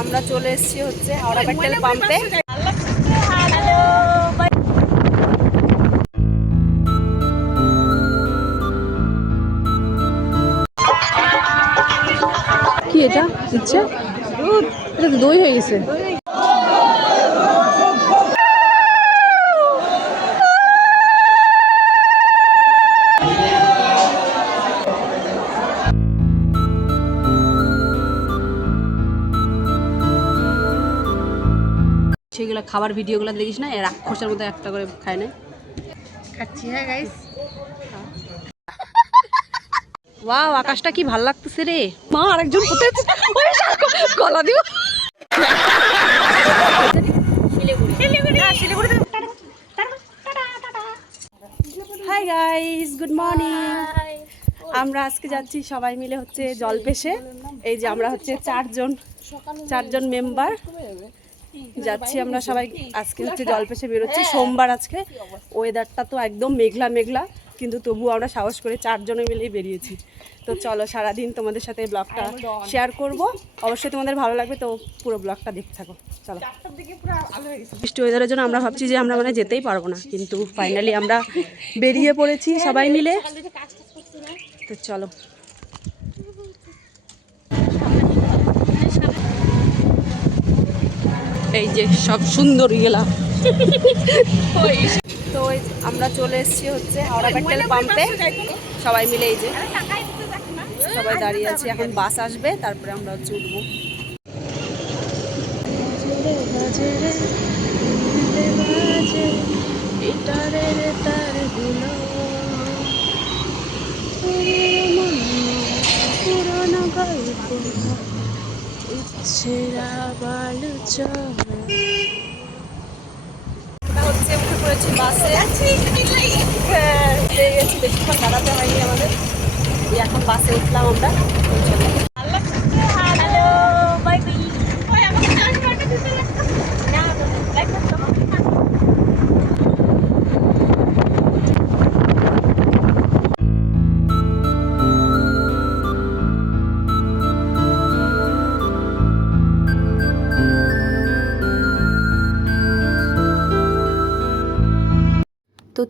আমরা চলে এসেছি হচ্ছে হাওড়া পেট্রোল পাম্পে। কি এটা? দিচ্ছে এটা দই হয়ে গেছে। খাবার ভিডিওগুলো দেখিস না এ রাক্ষসের মধ্যে একটা করে খায় না। খাচ্ছি হ্যাঁ গাইস ওয়াও আকাশটা কি ভালো লাগতেছে রে। মা আরেকজন কোথায় গলা দিব হাই গাইস গুড মর্নিং আমরা আজকে যাচ্ছি সবাই মিলে হচ্ছে জলপেশে। এই যে আমরা হচ্ছে চারজন চারজন মেম্বার যাচ্ছি আমরা সবাই। আজকে হচ্ছে জল জলপেশে বেরোচ্ছি সোমবার আজকে। ওয়েদারটা তো একদম মেঘলা মেঘলা কিন্তু তবুও আমরা সাহস করে চারজনে মিলেই বেরিয়েছি। তো চলো সারাদিন তোমাদের সাথে ব্লগটা শেয়ার করব। অবশ্যই তোমাদের ভালো লাগবে তো পুরো ব্লগটা দেখতে থাকো। চলো। বৃষ্টি ওয়েদারের জন্য আমরা ভাবছি যে আমরা মানে যেতেই পারব না কিন্তু ফাইনালি আমরা বেরিয়ে পড়েছি সবাই মিলে। তো চলো। এই যে সব সুন্দর গেলা। তো আমরা চলে এসেছি হচ্ছে হাওড়া পেট্রোল পাম্পে। সবাই মিলে এই যে সবাই দাঁড়িয়ে আছি এখন বাস আসবে তারপরে আমরা হচ্ছে উঠবো। আমরা হচ্ছে উঠে বাসে। হ্যাঁ, বেশিক্ষণ দাঁড়াতে হয়নি আমাদের। এখন বাসে উঠলাম আমরা।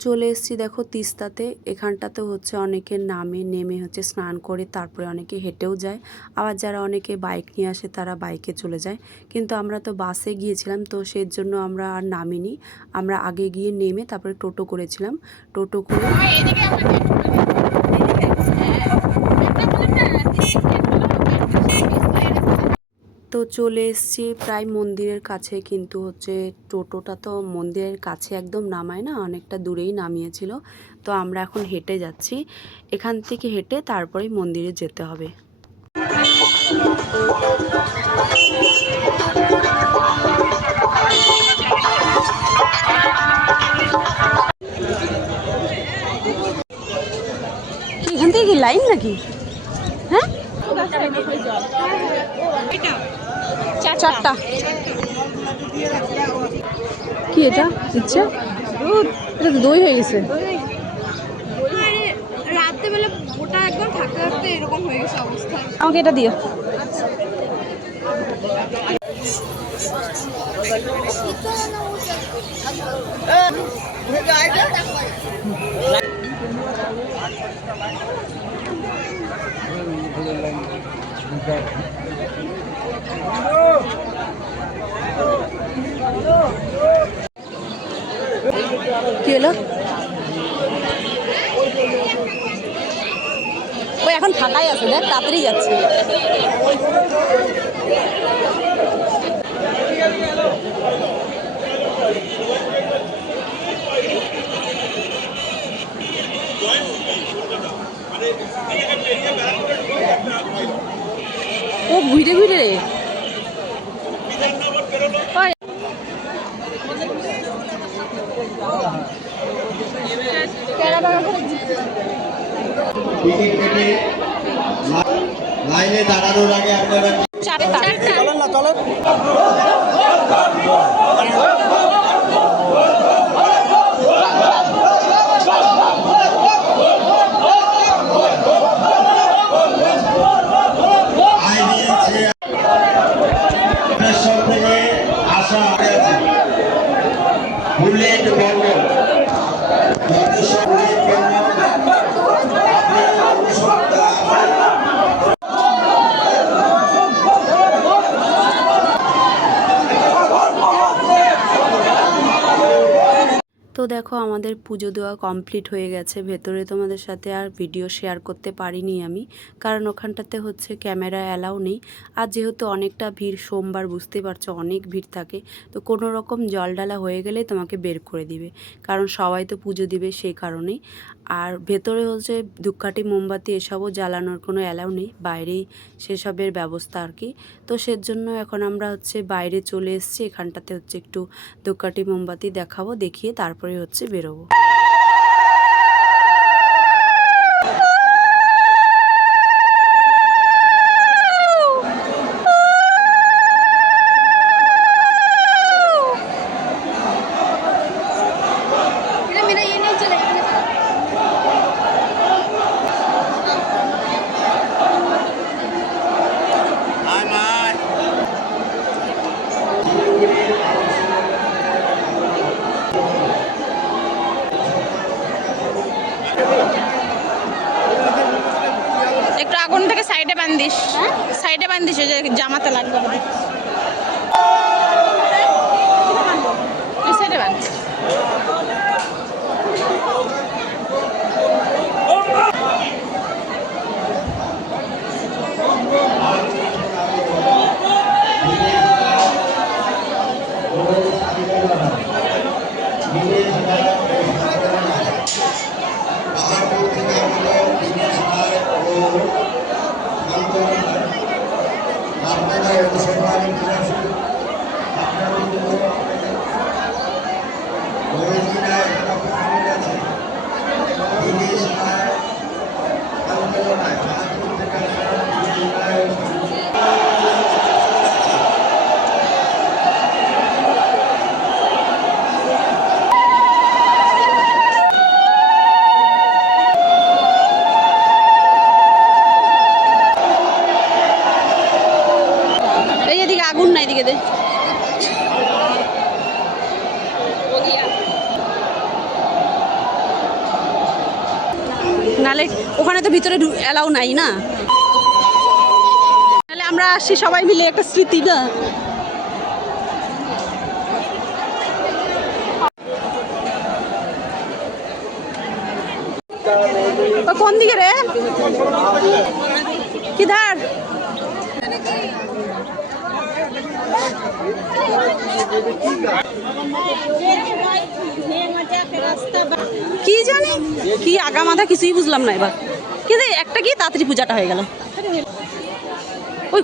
চলো। এসেছি দেখো তিস্তাতে। এখানটাতে হচ্ছে অনেকে নামে নেমে হচ্ছে স্নান করে, তারপরে অনেকে হেঁটেও যায়। আবার যারা অনেকে বাইক নিয়ে আসে তারা বাইকে চলে যায়। কিন্তু আমরা তো বাসে গিয়েছিলাম, তো সেই জন্য আমরা আর নামিনি। আমরা আগে গিয়ে নেমে তারপরে টোটো করেছিলাম। টোটো করে তো চলে এসেছি প্রায় মন্দিরের কাছে, কিন্তু হচ্ছে টোটোটা তো মন্দিরের কাছে একদম নামায় না, অনেকটা দূরেই নামিয়েছিল। তো আমরা এখন হেঁটে যাচ্ছি। এখান থেকে হেঁটে তারপরেই মন্দিরে যেতে হবে। এখান থেকে কি লাইন নাকি? চারটা। কি এটা? দিচ্ছে দুধ। এটা তো দই হয়ে গেছে। রাত্রেবেলা ওটা একদম থাকতে থাকতে এরকম হয়ে গেছে অবস্থা। আমাকে এটা দিও। কি হলো? এখন ফাঁকাই আছে দেখ তাড়াতাড়ি যাচ্ছে। ও ঘুরে ঘুরে রে। টিকিট কেটে লাইনে দাঁড়ানোর আগে আপনারা চলেন না দিয়েছে দেখো আমাদের পুজো দেওয়া কমপ্লিট হয়ে গেছে। ভেতরে তোমাদের সাথে আর ভিডিও শেয়ার করতে পারিনি আমি, কারণ ওখানটাতে হচ্ছে ক্যামেরা অ্যালাউ নেই। আর যেহেতু অনেকটা ভিড়, সোমবার বুঝতে পারছ, অনেক ভিড় থাকে, তো কোনো রকম জলডালা হয়ে গেলে তোমাকে বের করে দিবে। কারণ সবাই তো পুজো দিবে সেই কারণেই। আর ভেতরে হচ্ছে ধূপকাঠি, মোমবাতি এসবও জ্বালানোর কোনো অ্যালাউ নেই। বাইরেই সেসবের ব্যবস্থা আর কি। তো সেজন্য এখন আমরা হচ্ছে বাইরে চলে এসেছি। এখানটাতে হচ্ছে একটু ধূপকাঠি, মোমবাতি দেখাবো, দেখিয়ে তারপরে হচ্ছে বেরোবো। বান্ধিস সাইডে বান্ধিস ওই যে জামাতে লাগবে বলে। ওই সাইডে বান্ধ আপনারা অনুসরণ আগুন নাই এদিকে দে। নালে ওখানে তো ভিতরে অ্যালাউ নাই না? নাহলে আমরা আসছি সবাই মিলে একটা স্মৃতি, না? কোন দিকে রে? কিধার কি জানি? কি আগা মাথা কিছুই বুঝলাম না এবার। কিন্তু একটা কি তাড়াতাড়ি পূজাটা হয়ে গেল? ওই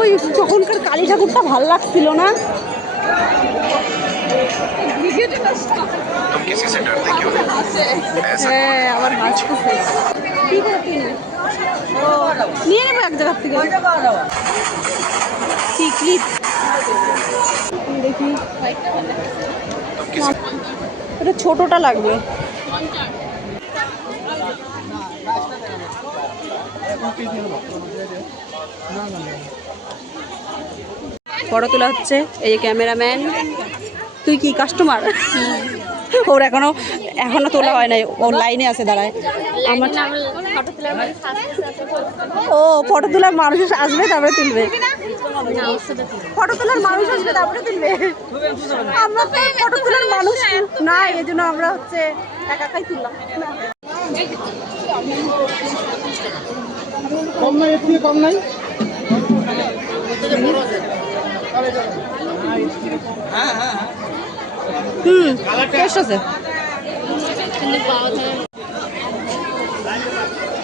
ওই তখনকার কালী ঠাকুরটা ভালো লাগছিল না? হ্যাঁ আবার হাসতেছে নিয়ে নেব এক জায়গার থেকে। দেখি। এটা ছোটটা লাগবে। ফটো তোলা হচ্ছে, এই যে ক্যামেরাম্যান। তুই কি কাস্টমার? ওর এখনও এখনও তোলা হয় নাই। ও লাইনে আছে দাঁড়ায়। আমার ও ফটো তোলার মানুষ আসবে তারপরে তুলবে। ফটো তোলার মানুষ আসবে তারপরে তুলবে। আমরা তো ফটো তোলার মানুষ না এই জন্য আমরা হচ্ছে একা একাই তুললাম। কম নাই থেকে কম নাই? হুম টেস্ট আছে।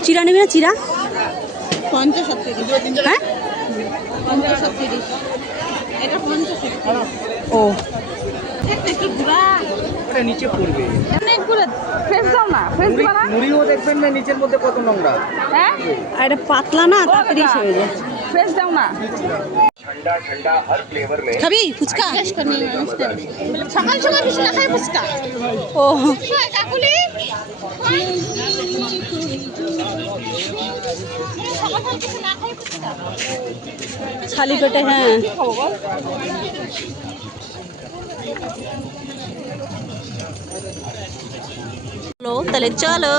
চিরা নেবে না চিরা? পঞ্চাশ হ্যাঁ। ও। নিচে পড়বে। মুড়িও দেখবেন না নিচের মধ্যে কত নোংরা। হ্যাঁ? আর এটা পাতলা না তাড়াতাড়ি হয়ে যায়। ফ্রেশ দাও না। খাবি ফুচকা সকাল সকাল কিছু না খাই ফুচকা ও কাকুলি খালি পেটে হ্যাঁ চলো তাহলে চলো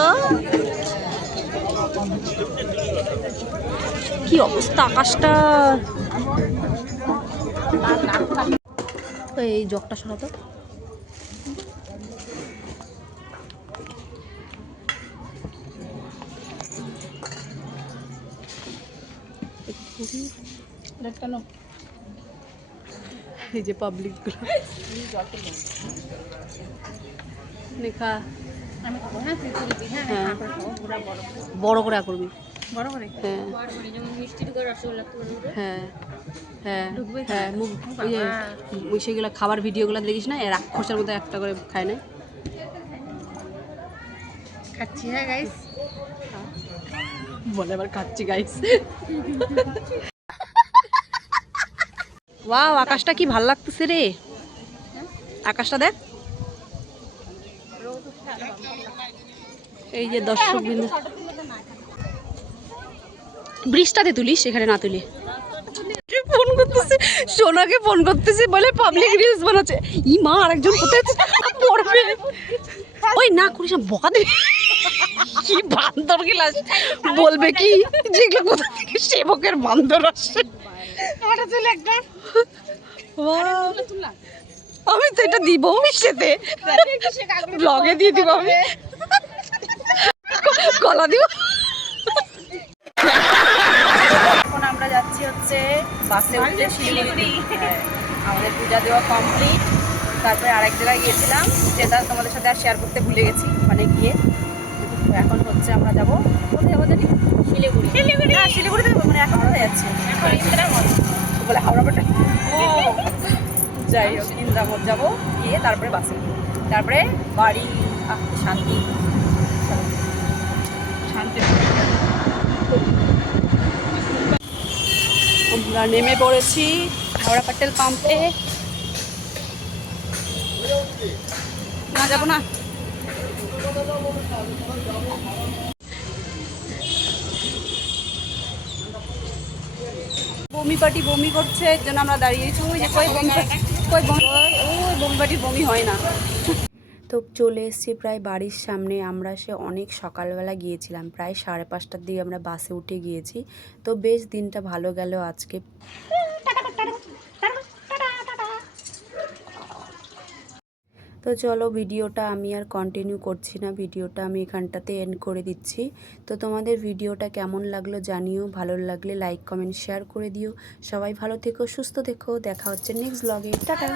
কি অবস্থা আকাশটা এই জগটা সরাতো। এই যে পাবলিক লেখা। হ্যাঁ বড় করে করবি বড়। করে হ্যাঁ। হ্যাঁ হ্যাঁ হ্যাঁ মুখ ওই যে ওই সেগুলো খাবার ভিডিওগুলো দেখিস না রাক্ষসের মতো একটা করে খায় না। খাচ্ছি হ্যাঁ গাইস বলে আবার খাচ্ছি গাইস ওয়াও আকাশটা কি ভালো লাগতেছে রে। আকাশটা দেখ। এই যে দর্শক বিন্দু ব্রিজটাতে তুলিস এখানে না তুলি। ফোন করতেছে সোনাকে ফোন করতেছে বলে পাবলিক রিলস বানাচ্ছে। ই মা আরেকজন কোথায় পড়বে। ওই না করিস না বকা দিবি কি বান্দর গেলাস। বলবে কি? যেগুলো কোথা থেকে সেবকের বান্দর Wow! আমি তো এটা দিব সেতে ব্লগে দিয়ে দিব আমি। কলা দিব এখন আমরা যাচ্ছি হচ্ছে বাসে উঠে শিলিগুড়ি। হ্যাঁ, আমাদের পূজা দেওয়া কমপ্লিট তারপরে আরেক জায়গায় গিয়েছিলাম যেটা তোমাদের সাথে আর শেয়ার করতে ভুলে গেছি ওখানে গিয়ে। এখন হচ্ছে আমরা যাব কোথায় যাব জানি? শিলিগুড়ি। শিলিগুড়ি। না শিলিগুড়িতে মানে এখন কোথায় যাচ্ছি? বলে হাওড়া পাটা যাই হোক ইন্দিরামঠ যাব গিয়ে তারপরে বাসে। তারপরে বাড়ি শান্তি। শান্তি। আমরা নেমে পড়েছি হাওড়া পেট্রোল পাম্পে। না, যাব না। বমি পাটি বমি করছে এর জন্য আমরা দাঁড়িয়েছি। ওই যে কই বমি কই বমি ওই বমি পাটি বমি হয় না। তো চলে এসেছি প্রায় বাড়ির সামনে। আমরা সে অনেক সকালবেলা গিয়েছিলাম। প্রায় সাড়ে পাঁচটার দিকে আমরা বাসে উঠে গিয়েছি। তো বেশ দিনটা ভালো গেল আজকে। তো চলো ভিডিওটা আমি আর কন্টিনিউ করছি না। ভিডিওটা আমি এখানটাতে এন্ড করে দিচ্ছি। তো তোমাদের ভিডিওটা কেমন লাগল জানিও। ভালো লাগলে লাইক কমেন্ট শেয়ার করে দিও। সবাই ভালো থেকো, সুস্থ থেকো। দেখা হচ্ছে নেক্সট ব্লগে টাটা!